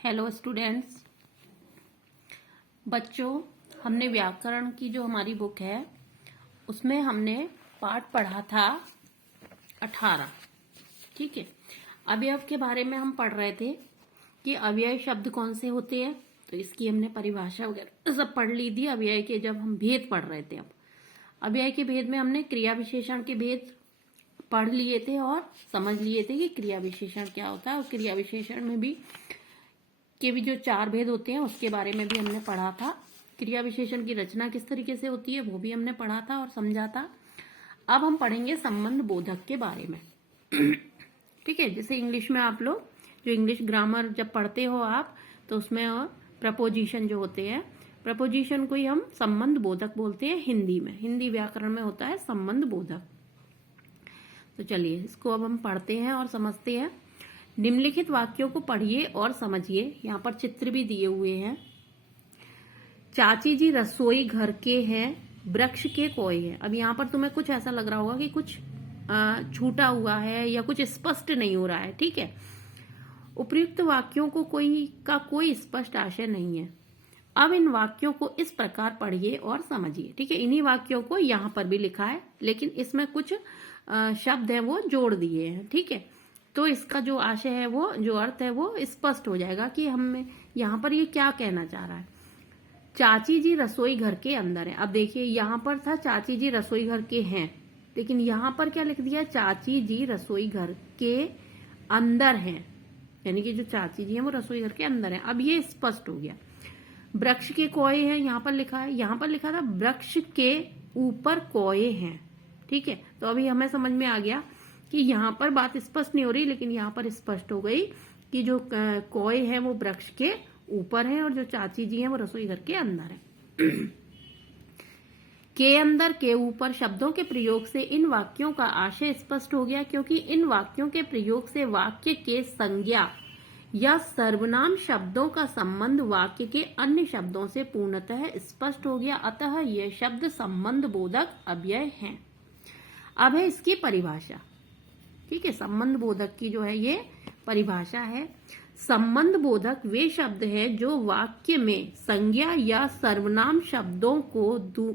Hello students. बच्चों, हमने व्याकरण की जो हमारी बुक है उसमें हमने पाठ पढ़ा था 18। ठीक है, अवयव के बारे में हम पढ़ रहे थे कि अव्यय शब्द कौन से होते हैं। तो इसकी हमने परिभाषा वगैरह सब पढ़ ली थी। अव्यय के जब हम भेद पढ़ रहे थे, अब अव्यय के भेद में हमने क्रिया विशेषण के भेद पढ़ लिए थे और समझ लिए थे कि क्रिया विशेषण क्या होता है, और क्रिया विशेषण में भी जो 4 भेद होते हैं उसके बारे में भी हमने पढ़ा था। क्रिया विशेषण की रचना किस तरीके से होती है वो भी हमने पढ़ा था और समझा था। अब हम पढ़ेंगे संबंध बोधक के बारे में। ठीक है, जैसे इंग्लिश में आप लोग जो इंग्लिश ग्रामर जब पढ़ते हो आप, तो उसमें प्रपोजिशन जो होते हैं, प्रपोजिशन को ही हम संबंध बोधक बोलते हैं हिंदी में। हिंदी व्याकरण में होता है संबंध बोधक। तो चलिए इसको अब हम पढ़ते हैं और समझते हैं। निम्नलिखित वाक्यों को पढ़िए और समझिए। यहाँ पर चित्र भी दिए हुए हैं। चाची जी रसोई घर के हैं, वृक्ष के कोए हैं। अब यहाँ पर तुम्हें कुछ ऐसा लग रहा होगा कि कुछ छूटा हुआ है या कुछ स्पष्ट नहीं हो रहा है। ठीक है, उपर्युक्त वाक्यों को कोई स्पष्ट आशय नहीं है। अब इन वाक्यों को इस प्रकार पढ़िए और समझिए। ठीक है, इन्हीं वाक्यों को यहाँ पर भी लिखा है, लेकिन इसमें कुछ शब्द है वो जोड़ दिए हैं। ठीक है, तो इसका जो आशय है, वो जो अर्थ है वो स्पष्ट हो जाएगा कि हम यहाँ पर ये क्या कहना चाह रहा है। चाची जी रसोई घर के अंदर है। अब देखिए यहाँ पर था चाची जी रसोई घर के हैं, लेकिन यहाँ पर क्या लिख दिया, चाची जी रसोई घर के अंदर हैं, यानी कि जो चाची जी हैं वो रसोई घर के अंदर है। अब ये स्पष्ट हो गया। वृक्ष के कोए हैं, यहाँ पर लिखा है, यहाँ पर लिखा था वृक्ष के ऊपर कोए हैं। ठीक है, तो अभी हमें समझ में आ गया कि यहाँ पर बात स्पष्ट नहीं हो रही, लेकिन यहाँ पर स्पष्ट हो गई कि जो कोए है वो वृक्ष के ऊपर है और जो चाची जी हैं वो रसोई घर के अंदर है। के अंदर के ऊपर शब्दों के प्रयोग से इन वाक्यों का आशय स्पष्ट हो गया, क्योंकि इन वाक्यों के प्रयोग से वाक्य के संज्ञा या सर्वनाम शब्दों का संबंध वाक्य के अन्य शब्दों से पूर्णतः स्पष्ट हो गया। अतः ये शब्द संबंध बोधक अव्यय हैं। अब है इसकी परिभाषा। ठीक है, संबंध बोधक की जो है ये परिभाषा है। संबंध बोधक वे शब्द है जो वाक्य में संज्ञा या सर्वनाम शब्दों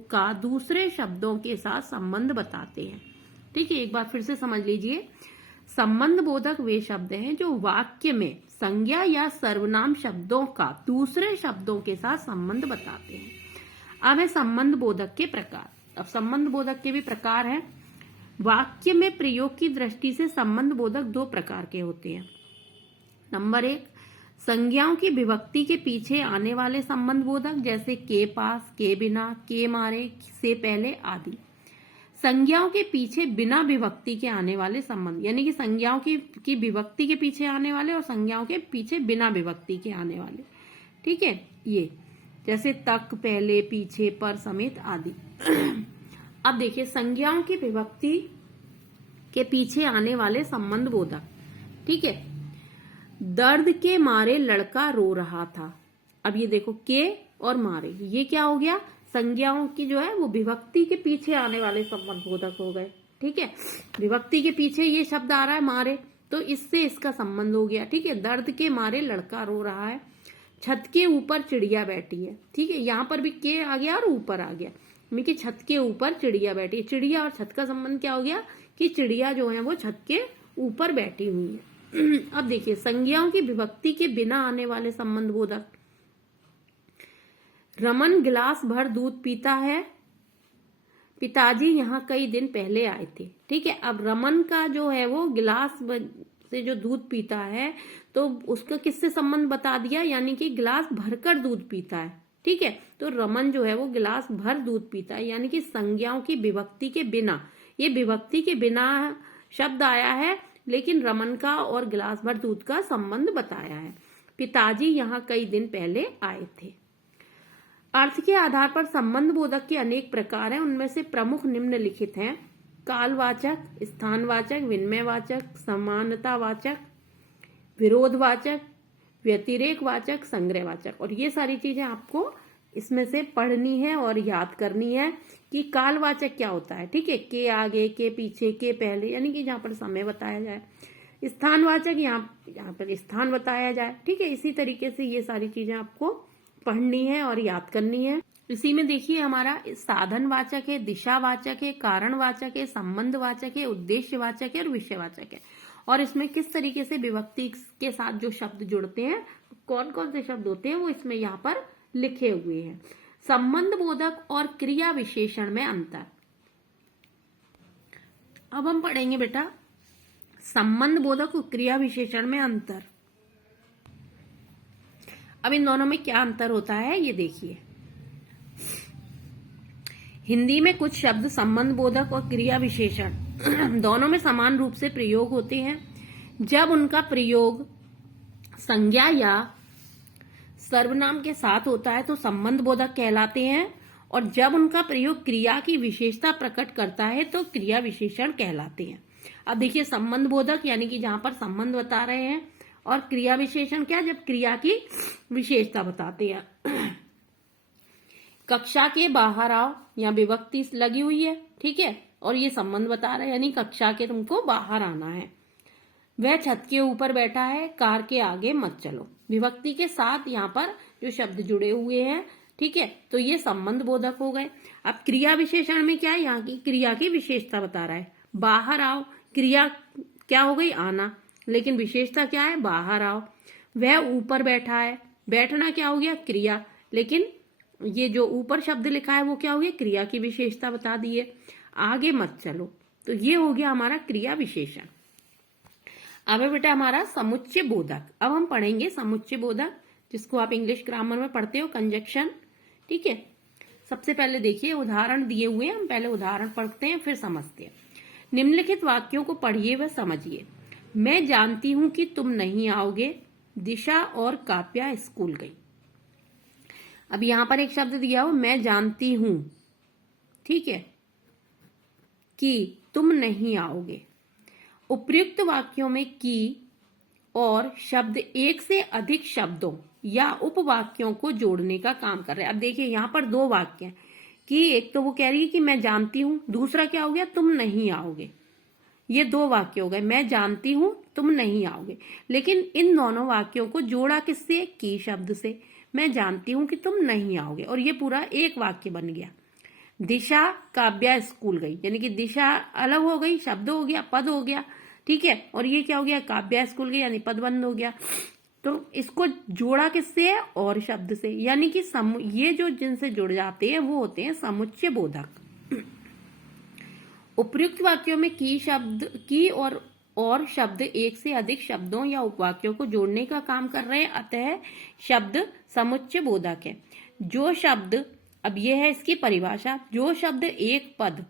का दूसरे शब्दों के साथ संबंध बताते हैं। ठीक है, एक बार फिर से समझ लीजिए। संबंध बोधक वे शब्द हैं जो वाक्य में संज्ञा या सर्वनाम शब्दों का दूसरे शब्दों के साथ संबंध बताते हैं। अब है संबंध बोधक के प्रकार। अब संबंध बोधक के भी प्रकार हैं। वाक्य में प्रयोग की दृष्टि से संबंध बोधक 2 प्रकार के होते हैं। नंबर 1, संज्ञाओं की विभक्ति के पीछे आने वाले संबंध बोधक, जैसे के पास, के बिना, के मारे, से पहले आदि। संज्ञाओं के पीछे बिना विभक्ति के आने वाले संबंध, यानी कि संज्ञाओं की विभक्ति के पीछे आने वाले और संज्ञाओं के पीछे बिना विभक्ति के आने वाले। ठीक है, ये जैसे तक, पहले, पीछे, पर समेत आदि। अब देखिए संज्ञाओं की विभक्ति के पीछे आने वाले संबंध बोधक। ठीक है, दर्द के मारे लड़का रो रहा था। अब ये देखो के और मारे, ये क्या हो गया, संज्ञाओं की जो है वो विभक्ति के पीछे आने वाले संबंध बोधक हो गए। ठीक है, विभक्ति के पीछे ये शब्द आ रहा है मारे, तो इससे इसका संबंध हो गया। ठीक है, दर्द के मारे लड़का रो रहा है। छत के ऊपर चिड़िया बैठी है। ठीक है, यहाँ पर भी के आ गया और ऊपर आ गया, कि छत के ऊपर चिड़िया बैठी है। चिड़िया और छत का संबंध क्या हो गया कि चिड़िया जो है वो छत के ऊपर बैठी हुई है। अब देखिए संज्ञाओं की विभक्ति के बिना आने वाले संबंध बोधक। रमन गिलास भर दूध पीता है, पिताजी यहाँ कई दिन पहले आए थे। ठीक है, अब रमन का जो है वो गिलास से जो दूध पीता है, तो उसका किससे संबंध बता दिया, यानी कि गिलास भरकर दूध पीता है। ठीक है, तो रमन जो है वो गिलास भर दूध पीता है, यानी कि संज्ञाओं की विभक्ति के बिना, ये विभक्ति के बिना शब्द आया है, लेकिन रमन का और गिलास भर दूध का संबंध बताया है। पिताजी यहाँ कई दिन पहले आए थे। अर्थ के आधार पर संबंध बोधक के अनेक प्रकार हैं। उनमें से प्रमुख निम्नलिखित हैं। कालवाचक, स्थानवाचक, विनिमयवाचक, समानतावाचक, विरोधवाचक, व्यतिरेकवाचक, संग्रहवाचक। और ये सारी चीजें आपको इसमें से पढ़नी है और याद करनी है कि कालवाचक क्या होता है। ठीक है, के आगे, के पीछे, के पहले, यानी कि जहां पर समय बताया जाए। स्थानवाचक यहाँ पर स्थान बताया जाए। ठीक है, इसी तरीके से ये सारी चीजें आपको पढ़नी है और याद करनी है। इसी में देखिए हमारा साधनवाचक है, दिशावाचक है, कारणवाचक है, संबंधवाचक है, उद्देश्यवाचक है और विषयवाचक है। और इसमें किस तरीके से विभक्ति के साथ जो शब्द जुड़ते हैं, कौन कौन से शब्द होते हैं, वो इसमें यहाँ पर लिखे हुए हैं। संबंध बोधक और क्रिया विशेषण में अंतर। अब हम पढ़ेंगे बेटा संबंध बोधक और क्रिया विशेषण में अंतर। अब इन दोनों में क्या अंतर होता है ये देखिए। हिंदी में कुछ शब्द संबंध बोधक और क्रिया विशेषण दोनों में समान रूप से प्रयोग होते हैं। जब उनका प्रयोग संज्ञा या सर्वनाम के साथ होता है तो संबंध बोधक कहलाते हैं, और जब उनका प्रयोग क्रिया की विशेषता प्रकट करता है तो क्रिया विशेषण कहलाते हैं। अब देखिए संबंध बोधक यानी कि जहां पर संबंध बता रहे हैं, और क्रिया विशेषण क्या, जब क्रिया की विशेषता बताते हैं। कक्षा के बाहर आओ, यहाँ विभक्ति लगी हुई है, ठीक है, और ये संबंध बता रहे हैं यानी कक्षा के तुमको बाहर आना है। वह छत के ऊपर बैठा है, कार के आगे मत चलो। विभक्ति के साथ यहाँ पर जो शब्द जुड़े हुए हैं, ठीक है, तो ये संबंध बोधक हो गए। अब क्रिया विशेषण में क्या है, यहाँ की क्रिया की विशेषता बता रहा है। बाहर आओ, क्रिया क्या हो गई, आना, लेकिन विशेषता क्या है, बाहर आओ। वह ऊपर बैठा है, बैठना क्या हो गया, क्रिया, लेकिन ये जो ऊपर शब्द लिखा है वो क्या हो गया, क्रिया की विशेषता बता दी है। आगे मत चलो, तो ये हो गया हमारा क्रिया विशेषण। अब है बेटा हमारा समुच्चय बोधक। अब हम पढ़ेंगे समुच्चय बोधक, जिसको आप इंग्लिश ग्रामर में पढ़ते हो कंजक्शन। ठीक है, सबसे पहले देखिए उदाहरण दिए हुए हैं, हम पहले उदाहरण पढ़ते हैं फिर समझते हैं। निम्नलिखित वाक्यों को पढ़िए व समझिए। मैं जानती हूं कि तुम नहीं आओगे, दिशा और काव्या स्कूल गई। अब यहां पर एक शब्द दिया हो, मैं जानती हूं, ठीक है, कि तुम नहीं आओगे। उपयुक्त वाक्यों में की और शब्द एक से अधिक शब्दों या उपवाक्यों को जोड़ने का काम कर रहे हैं। अब देखिए यहां पर दो वाक्य हैं कि एक तो वो कह रही है कि मैं जानती हूं, दूसरा क्या हो गया, तुम नहीं आओगे। ये दो वाक्य हो गए, मैं जानती हूं तुम नहीं आओगे। लेकिन इन दोनों वाक्यों को जोड़ा किससे, की शब्द से। मैं जानती हूं कि तुम नहीं आओगे, और ये पूरा एक वाक्य बन गया। दिशा काव्या स्कूल गई, यानी कि दिशा अलग हो गई, शब्द हो गया, पद हो गया, ठीक है, और ये क्या हो गया, काव्या स्कूल गई, यानी पद बंद हो गया। तो इसको जोड़ा किससे, और शब्द से, यानी कि ये जो जिनसे जुड़ जाते हैं वो होते हैं समुच्चय बोधक। उपयुक्त वाक्यों में की शब्द की और शब्द एक से अधिक शब्दों या उपवाक्यों को जोड़ने का काम कर रहे हैं, अतः शब्द समुच्चय बोधक है। जो शब्द, अब यह है इसकी परिभाषा, जो शब्द एक पद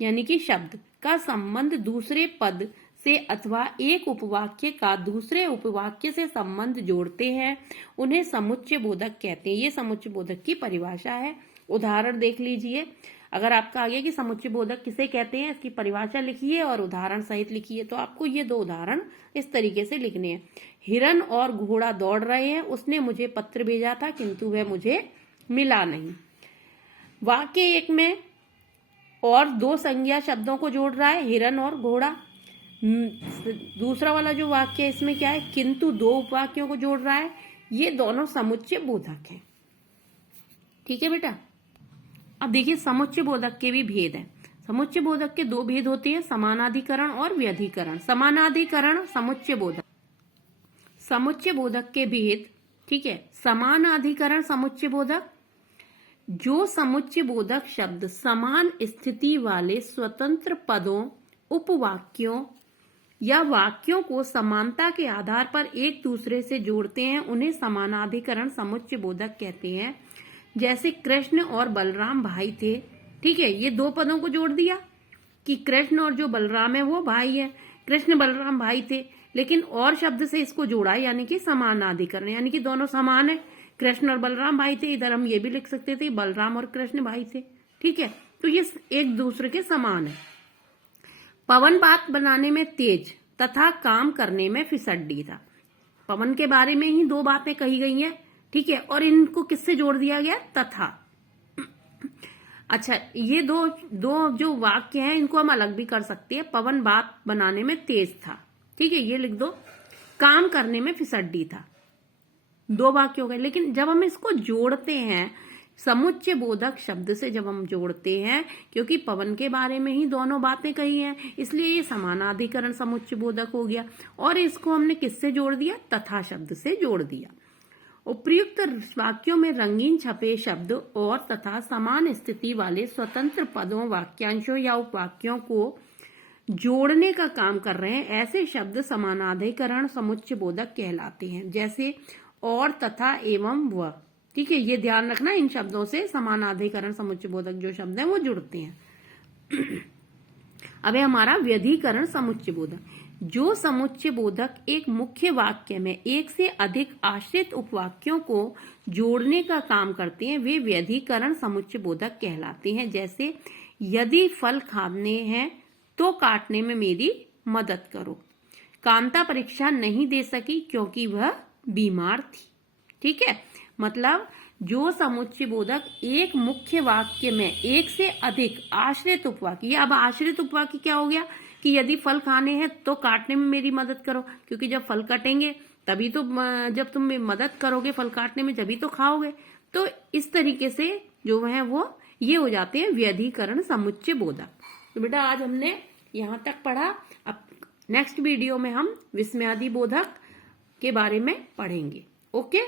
यानी कि शब्द का संबंध दूसरे पद से अथवा एक उपवाक्य का दूसरे उपवाक्य से संबंध जोड़ते हैं, उन्हें समुच्चय बोधक कहते हैं। ये समुच्चय बोधक की परिभाषा है। उदाहरण देख लीजिए, अगर आपका आ गया कि समुच्चय बोधक किसे कहते हैं, इसकी परिभाषा लिखिए और उदाहरण सहित लिखिए। तो आपको ये दो उदाहरण इस तरीके से लिखने हैं। हिरन और घोड़ा दौड़ रहे हैं, उसने मुझे पत्र भेजा था किंतु वह मुझे मिला नहीं। वाक्य एक में और दो संज्ञा शब्दों को जोड़ रहा है, हिरन और घोड़ा। दूसरा वाला जो वाक्य है इसमें क्या है, किंतु दो उपवाक्यों को जोड़ रहा है। ये दोनों समुच्चय बोधक हैं। ठीक है बेटा। अब देखिए समुच्चय बोधक के भी भेद हैं। समुच्चय बोधक के दो भेद होते हैं, समानाधिकरण और व्यधिकरण। समानाधिकरण समुच्चय बोधक, समुच्चय बोधक के भेद, ठीक है। समानाधिकरण समुच्चय बोधक, जो समुच्चय बोधक शब्द समान स्थिति वाले स्वतंत्र पदों, उपवाक्यों या वाक्यों को समानता के आधार पर एक दूसरे से जोड़ते हैं, उन्हें समानाधिकरण समुच्चय बोधक कहते हैं। जैसे कृष्ण और बलराम भाई थे, ठीक है, ये दो पदों को जोड़ दिया कि कृष्ण और जो बलराम है वो भाई है। कृष्ण बलराम भाई थे, लेकिन और शब्द से इसको जोड़ा, यानी कि समानाधिकरण, यानी कि दोनों समान है। कृष्ण और बलराम भाई थे, इधर हम ये भी लिख सकते थे बलराम और कृष्ण भाई थे, ठीक है, तो ये एक दूसरे के समान है। पवन बात बनाने में तेज तथा काम करने में फिसड्डी था। पवन के बारे में ही दो बातें कही गई हैं, ठीक है, और इनको किससे जोड़ दिया गया, तथा। अच्छा, ये दो जो वाक्य हैं इनको हम अलग भी कर सकते हैं। पवन बात बनाने में तेज था, ठीक है, ये लिख दो। काम करने में फिसड्डी था, 2 वाक्य हो गए। लेकिन जब हम इसको जोड़ते हैं समुच्चय बोधक शब्द से, जब हम जोड़ते हैं, क्योंकि पवन के बारे में ही दोनों बातें कही हैं, इसलिए ये समानाधिकरण समुच्चय बोधक हो गया। और इसको हमने किससे जोड़ दिया? तथा शब्द से जोड़ दिया। उपयुक्त वाक्यों में रंगीन छपे शब्द और तथा समान स्थिति वाले स्वतंत्र पदों, वाक्यांशों या उपवाक्यों को जोड़ने का काम कर रहे हैं, ऐसे शब्द समानाधिकरण समुच्चय बोधक कहलाते हैं। जैसे और, तथा, एवं, व। ठीक है, ये ध्यान रखना, इन शब्दों से समानाधिकरण समुच्चय बोधक जो शब्द हैं वो जुड़ते हैं। अब है हमारा व्यधिकरण समुच्चय बोधक। जो समुच्चय बोधक एक मुख्य वाक्य में एक से अधिक आश्रित उपवाक्यों को जोड़ने का काम करते हैं, वे व्यधिकरण समुच्चय बोधक कहलाते हैं। जैसे यदि फल खाने हैं तो काटने में मेरी मदद करो। कांता परीक्षा नहीं दे सकी क्योंकि वह बीमार थी। ठीक है, मतलब जो समुच्चय बोधक एक मुख्य वाक्य में एक से अधिक आश्रित उपवाक्य, अब आश्रित उपवाक्य क्या हो गया कि यदि फल खाने हैं तो काटने में मेरी मदद करो, क्योंकि जब फल कटेंगे तभी तो, जब तुम मदद करोगे फल काटने में जभी तो खाओगे। तो इस तरीके से जो है वो ये हो जाते हैं व्यधिकरण समुच्चय बोधक। तो बेटा आज हमने यहां तक पढ़ा। अब नेक्स्ट वीडियो में हम विस्मयादि बोधक के बारे में पढ़ेंगे। ओके।